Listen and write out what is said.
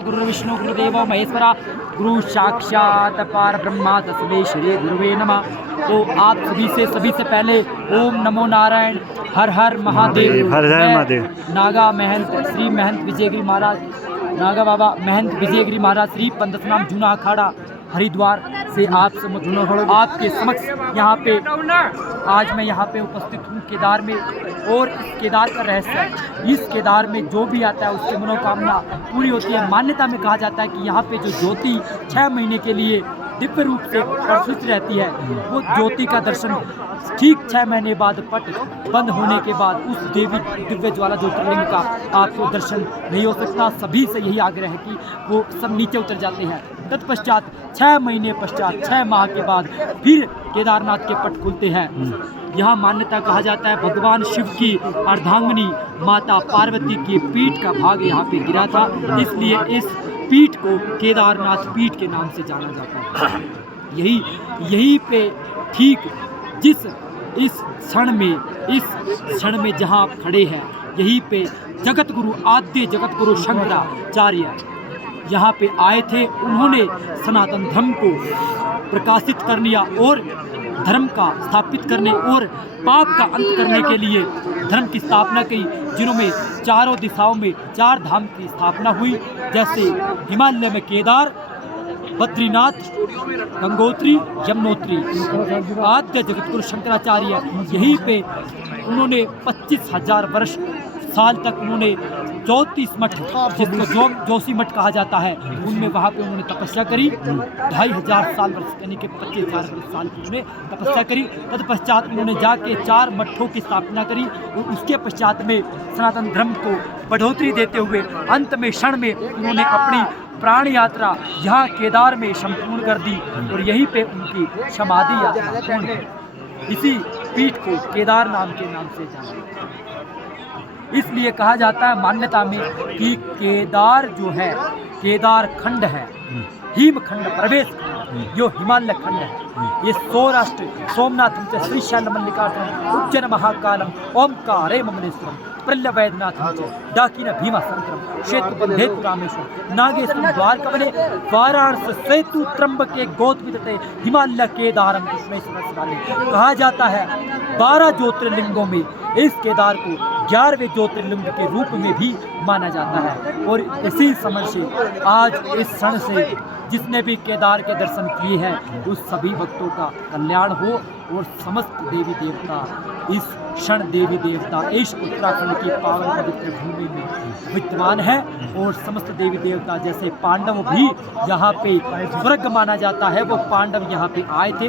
गुरु विष्णु गुरुदेव महेश्वरा गुरु साक्षात पार ब्रह्मा तस्मै श्री गुरुवे नमः। तो आप सभी से पहले ओम नमो नारायण, हर हर महादेव। हर हर महादेव। नागा महंत श्री महंत विजयगिरी महाराज, नागा बाबा महंत विजयगिरी महाराज श्री पंदसनाम जूना अखाड़ा हरिद्वार से आपके समक्ष यहाँ पे आज मैं यहाँ पे उपस्थित हूँ केदार में। और इस केदार का रहस्य, इस केदार में जो भी आता है उसकी मनोकामना पूरी होती है। मान्यता में कहा जाता है कि यहाँ पे जो ज्योति 6 महीने के लिए दिव्य रूप से प्रज्वलित रहती है, वो ज्योति का दर्शन ठीक 6 महीने बाद पट बंद होने के बाद उस देवी दिव्य ज्वाला ज्योतिर्लिंग का आपको दर्शन नहीं हो सकता। सभी से यही आग्रह है कि वो सब नीचे उतर जाते हैं। तत्पश्चात 6 महीने पश्चात 6 माह के बाद फिर केदारनाथ के पट खुलते हैं। यहाँ मान्यता कहा जाता है भगवान शिव की अर्धांगिनी माता पार्वती की पीठ का भाग यहाँ पे गिरा था, इसलिए इस पीठ को केदारनाथ पीठ के नाम से जाना जाता है। यही पे ठीक इस क्षण में जहाँ आप खड़े हैं, यहीं पे जगत गुरु आद्य जगत गुरु शंकराचार्य यहाँ पे आए थे। उन्होंने सनातन धर्म को प्रकाशित करने और धर्म का स्थापित करने और पाप का अंत करने के लिए धर्म की स्थापना की, जिन्होंने चारों दिशाओं में 4 धाम की स्थापना हुई, जैसे हिमालय में केदार, बद्रीनाथ, गंगोत्री, यमुनोत्री। आद्य जगतगुरु शंकराचार्य यहीं पे उन्होंने 25,000 साल तक उन्होंने 34 मठ, जिसको जोशी मठ कहा जाता है, उनमें वहाँ पे उन्होंने तपस्या करी। 2,500 साल यानी कि 25,000 साल की उन्होंने तपस्या करी। तत्पश्चात उन्होंने जाके 4 मठों की स्थापना करी और उसके पश्चात में सनातन धर्म को बढ़ोतरी देते हुए अंत में क्षण में उन्होंने अपनी प्राण यात्रा यहाँ केदार में संपूर्ण कर दी और यहीं पे उनकी समाधि यात्रा पूर्ण हुई। इसी पीठ को केदार नाम के नाम से जाना, इसलिए कहा जाता है मान्यता में कि केदार जो है, केदार खंड है, हिमखंड प्रवेश खंड, यो हिमालय खंड है। ये सौराष्ट्र सोमनाथ श्रीशैल मल्लिकार्जुन उज्जैन महाकालम ओमकारे ममलेश्वरम प्रल्य वैद्यनाथ डाकिन भीमा संतरम शेतु बंधेतु रामेश्वर नागेश्वर द्वारकवने वाराणसी सेतु त्र्यंबके गोदविदते हिमालय केदारम कृष्णेश्वर। कहा जाता है 12 ज्योतिर्लिंगों में इस केदार को 11वें ज्योतिर्लिंग के रूप में भी माना जाता है। और इसी समझ से आज इस क्षण से जिसने भी केदार के दर्शन किए हैं उस सभी भक्तों का कल्याण हो और समस्त देवी देवता इस क्षण देवी देवता इस उत्तराखंड की पावन पवित्र भूमि में विद्यमान है। और समस्त देवी देवता जैसे पांडव भी यहाँ पे स्वर्ग माना जाता है, वो पांडव यहाँ पे आए थे।